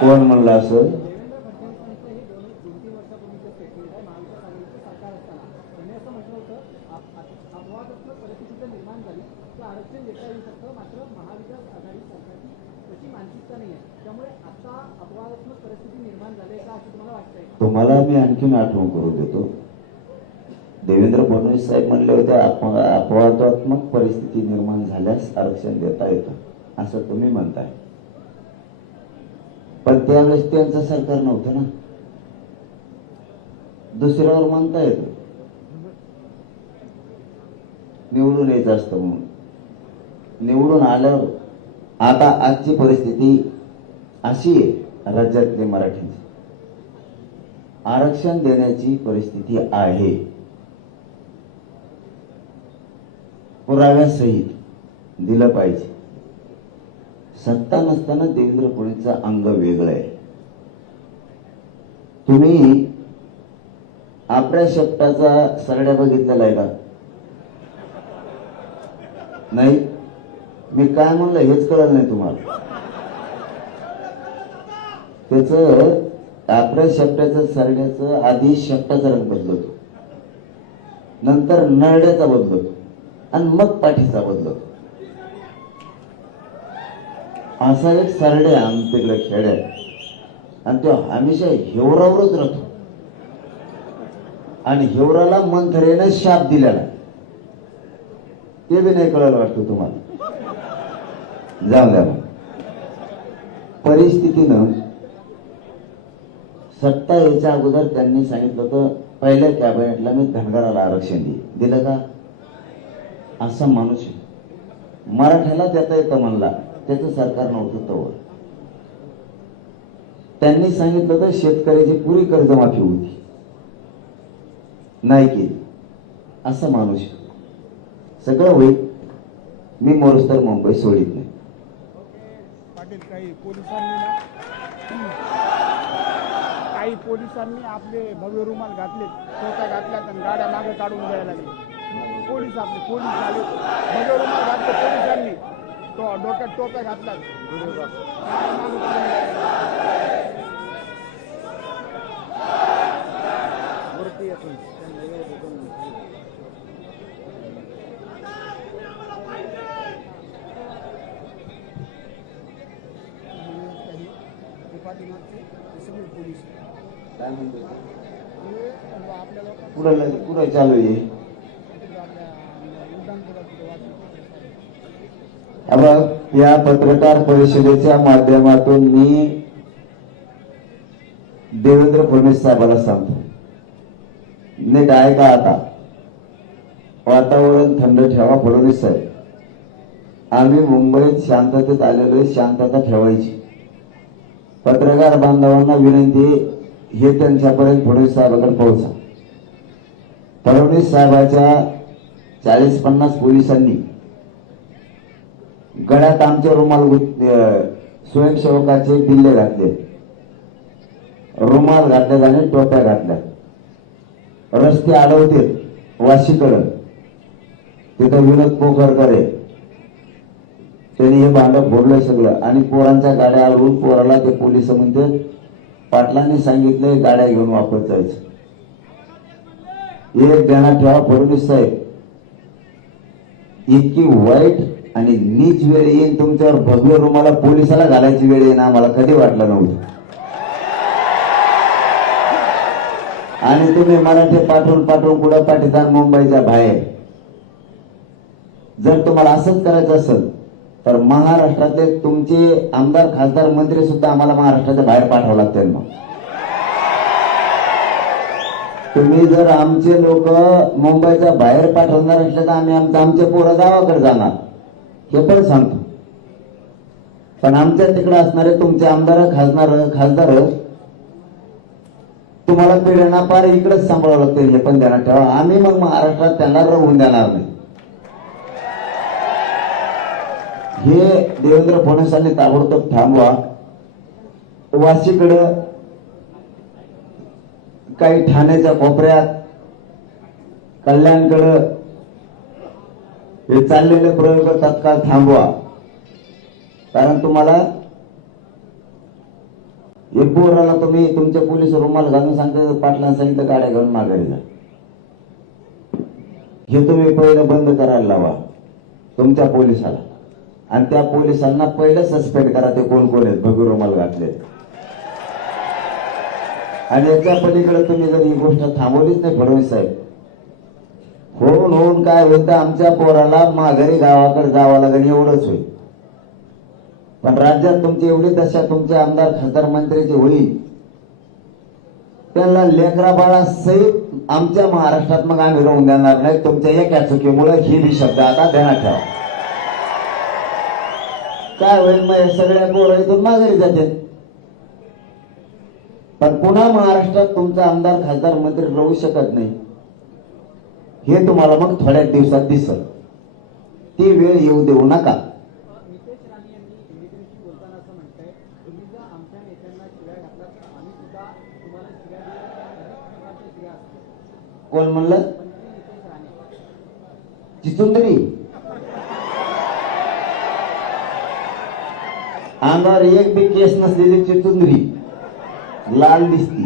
कोण म्हणलं असं? तुम्हाला मी आणखीन आठवण करून देतो. देवेंद्र फडणवीस साहेब म्हणले होते अपवादात्मक परिस्थिती निर्माण झाल्यास आरक्षण देता येतं, असं तुम्ही म्हणताय. पण त्यावेळेस त्यांचं सरकार नव्हतं ना, दुसऱ्यावर मानता येतं. निवडून यायचं असतं म्हणून. निवडून आल्यावर आता आजची परिस्थिती अशी आहे, राज्यातले मराठींची आरक्षण देण्याची परिस्थिती आहे, पुराव्यासहित. दिलं पाहिजे. सत्ता नसताना देवेंद्र फडणवीसचं अंग वेगळं आहे. तुम्ही आपल्या शेपटाचा सरड्या बघितलेला आहे का? नाही. मी काय म्हणलं हेच कळलं नाही तुम्हाला. त्याच आपल्या शेपटाचं सरड्याचं आधी शेपटाचा रंग बदलतो, नंतर नरड्याचा बदलतो आणि मग पाठीचा बदलतो. असा एक सरडे आमच्याकडे खेड्यात आणि तो हमेशा हिवरावरच राहतो आणि हिवराला मंथरेनं शाप दिलेला ते बी नाही कळायला वाटतं तुम्हाला. जाऊ द्या. परिस्थितीनं सत्ता यायच्या अगोदर त्यांनी सांगितलं होतं पहिल्या कॅबिनेटला मी धनगराला आरक्षण दिलं का? असा माणूस आहे. मराठ्याला देता येतं म्हणला, त्याचं सरकार नव्हतं तोवर. त्यांनी सांगितलं होतं शेतकऱ्याची पुरी कर्जमाफी होती, नाही केली. असा माणूस आहे. सगळं होईल, मी मोरस्तर मुंबई सोडित नाही. पाटील, काही पोलिसांनी आपले भव्य रुमाल घातले, टोप्या घातल्यात आणि गाड्या मागे काढून द्यायला लागले. पोलीस आले, भव्य रुमाल घातले पोलिसांनी, तो डोक्यात टोप्या घातल्यात. काय म्हणतो पुढे चालू आहे. या पत्रकार परिषदेच्या माध्यमातून मी देवेंद्र फडणवीस साहेबांना सांगतो, नीट ऐका. आता वातावरण थंड ठेवा. फडणवीस साहेब, आम्ही मुंबईत शांततेत आलेलो, शांतता ठेवायची. पत्रकार बांधवांना विनंती, हे त्यांच्यापर्यंत फडणवीस साहेबांकडे पोहोचा. फडणवीस साहेबाच्या 40-50 पोलिसांनी गळ्यात आमचे रुमाल स्वयंसेवकाचे बिल्ले घातले, रुमाल घातले आणि टोप्या घातल्या. रस्ते अडवते वाशीकडं, तिथं विनोद पोखरकर आहे, त्यांनी हे भांडं फोडलंय सगळं. आणि पोरांच्या गाड्या अडवून पोराला ते पोलिस म्हणते पाटलांनी सांगितलंय गाड्या घेऊन वापस जायचं. एक ध्यानात ठेवा फडणवीस साहेब, इतकी वाईट आणि नीच वेळ येईल तुमच्यावर, भगवे रुमाला पोलिसाला घालायची वेळ येईन आम्हाला कधी वाटलं नव्हतं. आणि तुम्ही मराठी पाठवून कुठं पाठीदार मुंबईच्या बाहेर. जर तुम्हाला असंच करायचं असेल तर महाराष्ट्रातले तुमचे आमदार खासदार मंत्री सुद्धा आम्हाला महाराष्ट्राच्या बाहेर पाठवावं लागतील. मग तुम्ही जर आमचे लोक मुंबईच्या बाहेर पाठवणार असले तर आम्ही आमचे पोरं गावाकडे जाणार, हे पण सांगतो. पण आमच्या तिकडे असणारे तुमचे आमदार खासदार तुम्हाला पिढ्यांना पार इकडेच सांभाळावं लागतील, हे पण ध्यानात ठेवा. आम्ही मग महाराष्ट्रात त्यांना राहून देणार नाही. हे देवेंद्र फडणवीसांनी ताबडतोब थांबवा. वाशीकडं काही ठाण्याच्या कोपऱ्यात, कल्याणकडं हे चाललेले प्रयोग तत्काळ थांबवा. कारण तुम्हाला हे पोराला तुम्ही तुमचे पोलीस रुमाल घालून सांगता, पाटलांना सांगितलं गाड्या घेऊन माघारी जा. हे तुम्ही पहिलं बंद करायला लावा तुमच्या पोलिसाला. आणि त्या पोलिसांना पहिलं सस्पेंड करा, ते कोण कोण आहेत भगवे रुमाल घातले. आणि याच्या पलीकडे तुम्ही जर ही गोष्ट थांबवलीच नाही फडणवीस साहेब, होऊन काय होईल तर आमच्या पोराला माघारी गावाकडे जावं लागेल, एवढंच होईल. पण राज्यात तुमची एवढी दशा तुमचे आमदार खासदार मंत्र्याची होईल, त्यांना लेकरा बाळा सहित आमच्या महाराष्ट्रात मग आम्ही राहून देणार नाही तुमच्या एका चुकीमुळे. ही बी शब्द आता ध्यानात ठेवा. काय होईल मग सगळ्या पोरं इथून माघारी जाते. पण पुन्हा महाराष्ट्रात तुमचा आमदार खासदार मंत्री राहू शकत नाही, हे तुम्हाला मग थोड्या दिवसात दिसल. ती वेळ येऊ देऊ नका. नितेश राणे यांनी इंडिपेंडन्सशी बोलताना असं म्हणतंय, तुम्ही जर आमच्या नेत्यांना शिव्या घातला तर आम्ही सुद्धा तुम्हाला शिव्या दिल्या, अनेक प्रकारच्या शिव्या असतात. कोण म्हणलं? मंत्री नितेश राणे. चिचुंदरी अंगावर एक बी केस नसलेली चिचुंदरी लाल दिसती,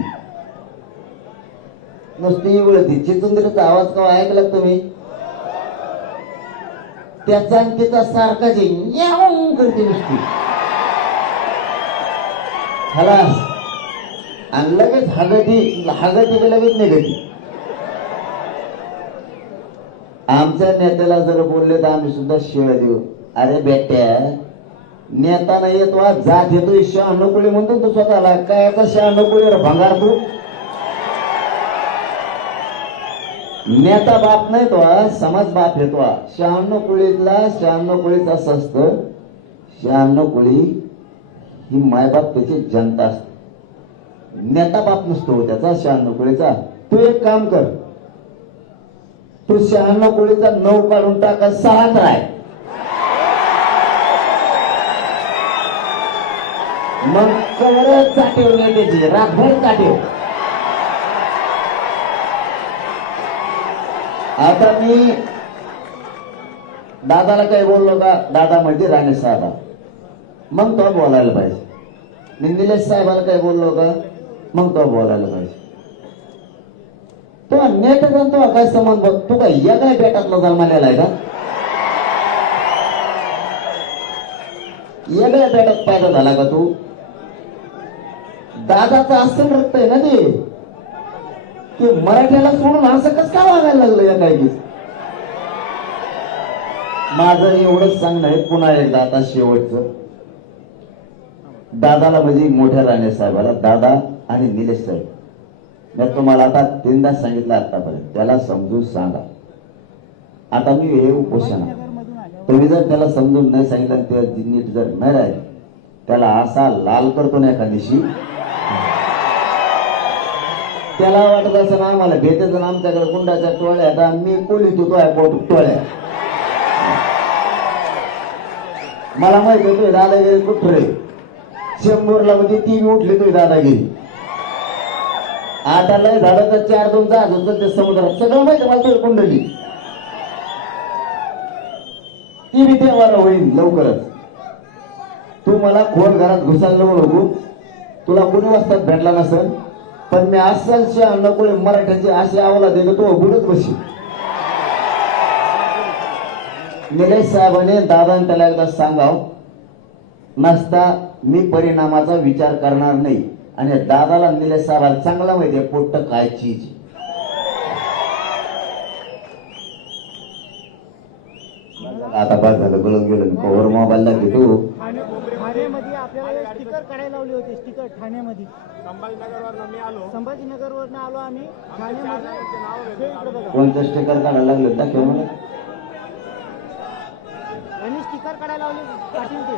नुसती उघडती. चिचुंदरीचा आवाज केव्हा ऐकला तुम्ही? त्याचा आणि तिचा सारखाच आहे, न्याऊ करते नुसती. खलास. आणि लगेच हागती लगेच निघती. आमच्या नेत्याला जर बोलले तर आम्ही सुद्धा शिवाय देऊ. अरे बेट्या, नेता नाही येतो, जात येतो. शहाणुकुळी म्हणतो तू स्वतःला. काय आता शहाणुकुळीवर भंगार तू? नेता बाप नाही तो, समाज बाप येतो. शहाणुकुळीचा असं असतं, शहाणुकुळी ही मायबाप त्याची जनता असते. नेता बाप नसतो त्याचा शहाणुकुळीचा. तू एक काम कर, तू 96 कोळीचा 9 काढून टाका, 6 राय. मग कवर चाटेव नेत्याची रातभर चाटेव. आता मी दादाला काही बोललो का? दादा म्हणजे राणे साहेब, मग तो बोलायला पाहिजे. मी निलेश साहेबाला काही बोललो का? मग तो बोलायला पाहिजे. तो नेट जाणतो काय संबंध बघ. तू काय या काय बेटातला जन्मालेला आहे का? वेगळ्या बेटात पैदा झाला का तू? दादाचं असं रक्त आहे ना ते मराठ्याला सोडून असं कसं काय वागायला लागलं या काय? माझं एवढंच सांगणं आहे पुन्हा एकदा, आता शेवटचं. दादाला म्हणजे मोठ्या राणे साहेबाला, दादा आणि निलेश साहेब, मी तुम्हाला आता 3दा सांगितलं आतापर्यंत, त्याला समजून सांगा. आता मी हे उपोषण आहे, तुम्ही जर त्याला समजून नाही सांगितलं, ते नीट जर नाही राहील, त्याला असा लाल करतो ना एका दिवशी. त्याला वाटत असं ना आम्हाला भेटत ना आमच्याकडे गुंडाच्या टोळ्या, आता मी कोली तो टोळ्या. मला माहित आहे दादागिरी कुठे 100 मध्ये 3 उठली तुझी दादागिरी. आता लय झालं तर 4-2 जहाज होतं ते समुद्रात, सगळं माहिती मला तुझी कुंडली. ती बी तेव्हा होईल लवकरच. तू मला खोल घरात घुसायला नको, तुला कोणी वाजतात भेटला नसेल, पण मी असालशी नकोळे मराठ्याची अशी आवला दे तो बुडत बशी. निलेश साहेबांनी दादाने त्याला एकदा सांगाव नसता मी परिणामाचा विचार करणार नाही. आणि दादाला निलेश साहेबाला चांगला माहितीये पोट्ट काय चीज. आता बाद झालं, गळून गेलं. कव्हर मोबाईलला घेतो. ठाण्यामध्ये आपल्याला स्टिकर काढायला लावले होते. स्टिकर ठाण्यामध्ये संभाजीनगरवरनं आलो आम्ही ठाण्यामध्ये. कोणतं स्टिकर काढायला लागलं दाखव मला. आणि स्टिकर काढायला लावले पाटील ते,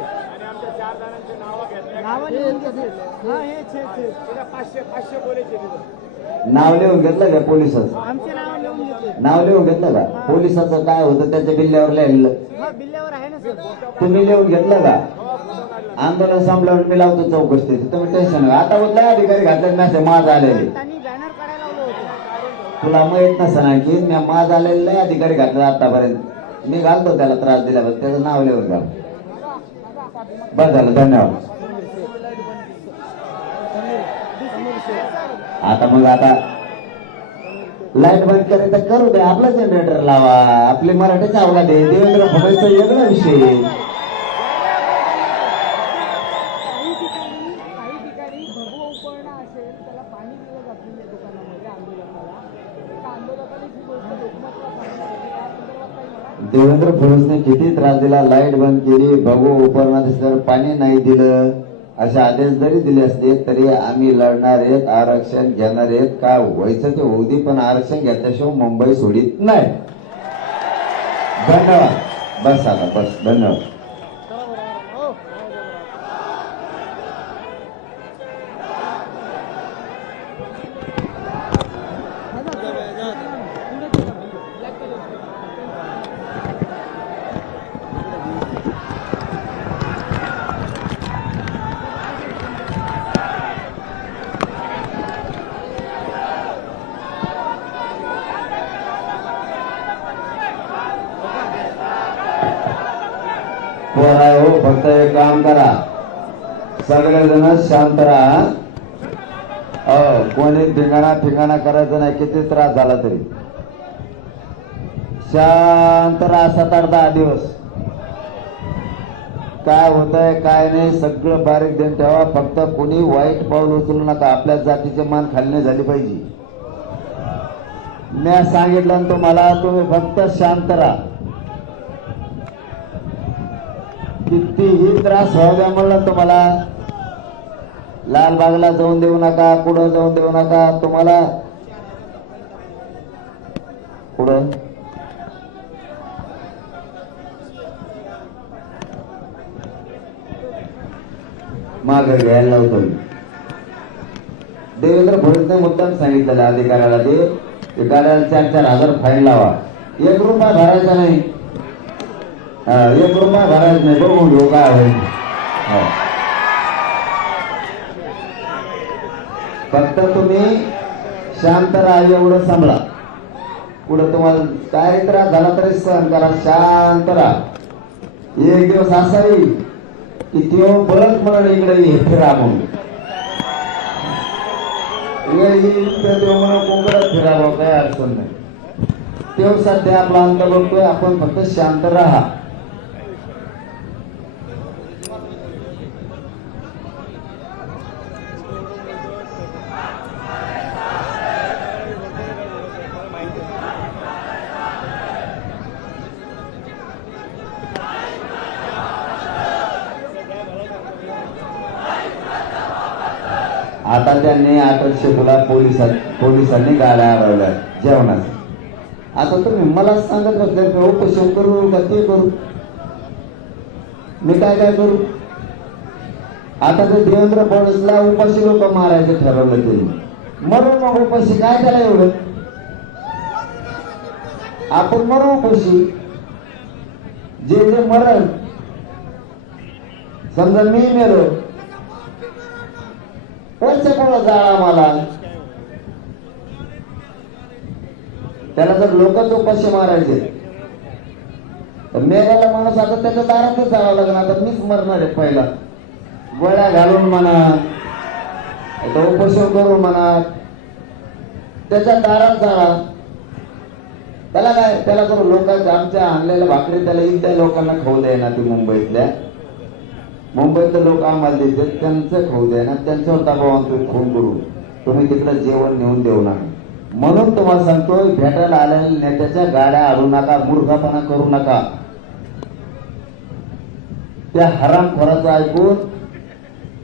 नावं लिहून घेतले. हा हे 500 बोलायचे. नाव लिहून घेतलं का पोलिसाचं? आमचे नाव लिहून घेतले. नाव लिहून घेतलं का? पोलिसाचं काय होतं त्याच्या बिल्ल्यावर लिहिलं? हा बिल्ल्यावर आहे ना सर. तुम्ही लिहून घेतलं का? आंदोलन संपल्यावर मी लावतो चौकशी. तुम्ही टेन्शन आता कुठल्या अधिकारी घातले मेसेज माझ आलेले. त्यांनी बॅनर काढायला लावलं होतं. तुला माहित नसणार की मी माझ आलेले अधिकारी घातले आतापर्यंत. मी घालतो त्याला त्रास दिल्यावर त्याचं नाव लिहून घाल. बस झालं, धन्यवाद. आता लाईट बंद करायचं करू दे, आपला जनरेटर लावा, आपली मराठीची आवला दे. देवेंद्र फडणवीसचा वेगळा विषय. काही ठिकाणी भगवा उपळणा असेल त्याला पाणी दिलं जात नाही दुकानामध्ये आंदोलनाला. आंदोलकाने ही गोष्ट लोकमतला सांगितली, त्या संदर्भात काही म्हणा. देवेंद्र फडणवीसने किती त्रास दिला, लाईट बंद केली, भगवा उपरणा दिसल्यावर पाणी नाही दिलं, असे आदेश जरी दिले असते तरी आम्ही लढणार आहेत, आरक्षण घेणार आहेत. काय व्हायचं ते होऊ दे, पण आरक्षण घेतल्याशिवाय मुंबई सोडित नाही. धन्यवाद. बस आता बस, धन्यवाद. पोराय हो, फक्त एक काम करा, सगळेजण शांत राहा. कोणी ठिकाणा करायचं नाही, किती त्रास झाला तरी शांत राहा. 7-8-10 दिवस काय होतंय काय नाही सगळं बारीक देऊन ठेवा. फक्त कोणी वाईट पाऊल उचलू नका. आपल्या जातीची मान खाली नाही झाली पाहिजे. मी सांगितलं ना तुम्हाला, तुम्ही फक्त शांत राहा. कितीही त्रास होऊ द्या म्हणलं तुम्हाला, लालबागला जाऊन देऊ नका, कुठं जाऊन देऊ नका. तुम्हाला कुठं मागे घ्यायला लावतो. देवेंद्र फडणवीसने मुद्दाम सांगितलेलं अधिकाऱ्याला ते गाड्याला 4-4 हजार फाईन लावा. 1 रुपया भरायचा नाही. 1 रुपया भरायचा नाही. बघून घेऊ काय होईल. फक्त तुम्ही शांत राहा, एवढं सांभाळा. पुढे तुम्हाला काय त्रास झाला तरी सहन करा, शांत राहा. एक दिवस असा येईल की तेव्हा बळच म्हणून इकडे फिरा म्हणून म्हणून कोकणात फिरावं, काही अडचण नाही. तेव्हा सध्या आपला अंत बघतोय आपण. फक्त शांत राहा. आता त्यांनी अटकशेतूला पोलिसांनी गाड्या अडवल्या जेवणाच्या. आता तुम्ही मला सांगत बसले उपोषण करू का ते करू, मी काय करू. आता ते देवेंद्र फडणवीसला उपाशी लोक मारायचं ठरवलं त्यांनी. मरू मग उपाशी, काय त्याला एवढं. आपण मरू उपाशी. जे मरण, समजा मी मेलो, कोणा जाळा मला, त्याला जर लोकच उपाशी मारायचे तर मेघाला माणूस आता त्याच्या दारातच जावं लागणार. आता मीच मरणार आहे पहिला. गोळ्या घालून म्हणा, उपोषण करून म्हणा, त्याच्या दारात जाळा. त्याला काय, त्याला करू लोकांच्या आमच्या आणलेल्या भाकरी त्याला इथल्या लोकांना खाऊ द्यायना. ती मुंबईतले लोक आम्हाला देतात, त्यांचं खाऊ द्या ना. त्यांच्यावर दबाव तुम्ही फोन करू, तुम्ही तिकडे जेवण नेऊन देऊ नका. म्हणून तुम्हाला सांगतोय, भेटायला आलेल्या नेत्याच्या गाड्या आडू नका, मूर्खपणा करू नका. त्या हरामखोराचं ऐकून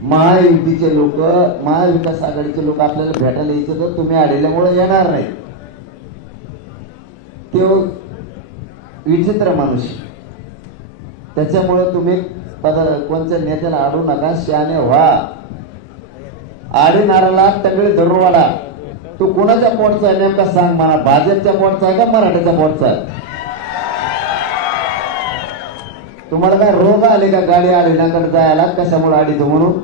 महायुतीचे लोक, महाविकास आघाडीचे लोक आपल्याला भेटायला यायचे तर तुम्ही आलेल्यामुळे येणार नाही. ते विचित्र माणूस, त्याच्यामुळे तुम्ही कोणत्या नेत्याला आडू नका. शहाणे व्हा. आडीनाराला तगडे धरूवाला. तू कोणाच्या पोटचा आहे नेमका सांग मला. भाजपच्या पोटचा आहे का मराठ्याच्या पोटचा आहे. तुम्हाला काय रोग आले का गाडी आडीनाकडे जायला, कशामुळे आडीतो म्हणून.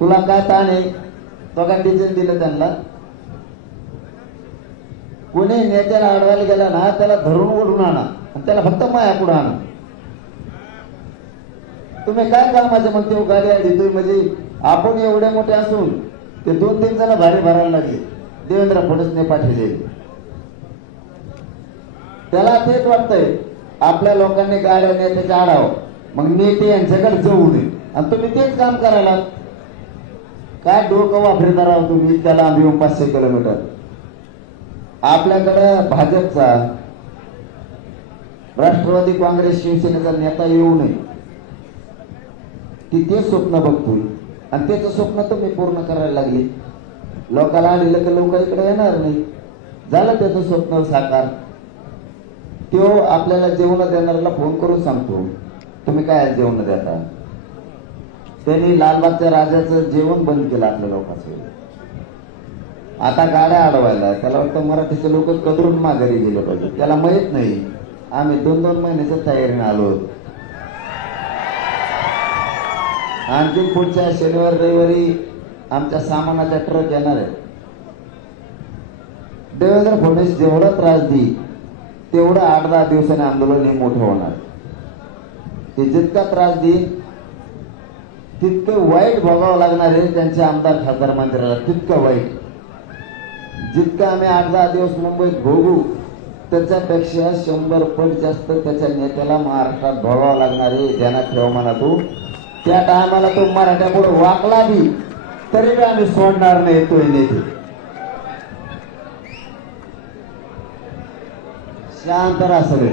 तुला काय ताण आहे, तो काय टिचन दिलं त्यांना. कोणी नेत्याला अडवायला गेला ना, त्याला धरून ओढून आणा, त्याला फक्त माया पुढे आणा. तुम्ही काय कामाचे मग ते गाडी आली म्हणजे. आपण एवढे मोठे असून ते 2-3 जण भारी भरायला लागले. देवेंद्र फडणवीसने पाठवले. त्याला तेच वाटतंय आपल्या लोकांनी गाड्या नेत्याच्या आडावं, मग नेते यांच्याकडे जाऊ नये. आणि तुम्ही तेच काम करायला काय डोकं वापरणार आहोत तुम्ही. त्याला आम्ही 500 किलोमीटर. आपल्याकडं भाजपचा, राष्ट्रवादी काँग्रेस, शिवसेनेचा नेता येऊ नये, ते स्वप्न बघतोय. आणि त्याचं स्वप्न तुम्ही पूर्ण करायला लागले. लोकांना आलेलं की लोक इकडे येणार नाही. झालं त्याचं स्वप्न साकार. तो आपल्याला जेवण देणाऱ्याला फोन करून सांगतो, तुम्ही काय जेवण देता. त्यांनी लालबागच्या राजाचं जेवण बंद केलं आपल्या लोकांचं. आता गाड्या अडवायला त्याला वाटतं मराठीचे लोक कदरून माघारी गेले पाहिजे. त्याला माहित नाही आम्ही 2-2 महिन्याच्या तयारीने आलो होतो. आणखी पुढच्या शनिवार रविवारी आमच्या सामानाचा ट्रक येणार आहे. देवेंद्र फडणवीस जेवढा त्रास देईल तेवढं 8-10 दिवसांनी आंदोलन हे मोठं होणार. ते जितका त्रास देईल तितकं वाईट भोगावं लागणार आहे त्यांच्या आमदार खासदार मंत्र्याला, तितकं वाईट. जितकं आम्ही 8-10 दिवस मुंबईत भोगू त्याच्यापेक्षा 100 पट जास्त त्याच्या नेत्याला महाराष्ट्रात भोगावं लागणार आहे. ध्यानात ठेवा म्हणा तू. त्या टायमाला तो मराठ्यापुढे वाकला बी तरी आम्ही सोडणार नाही तो नेते. शांत राहा सगळे.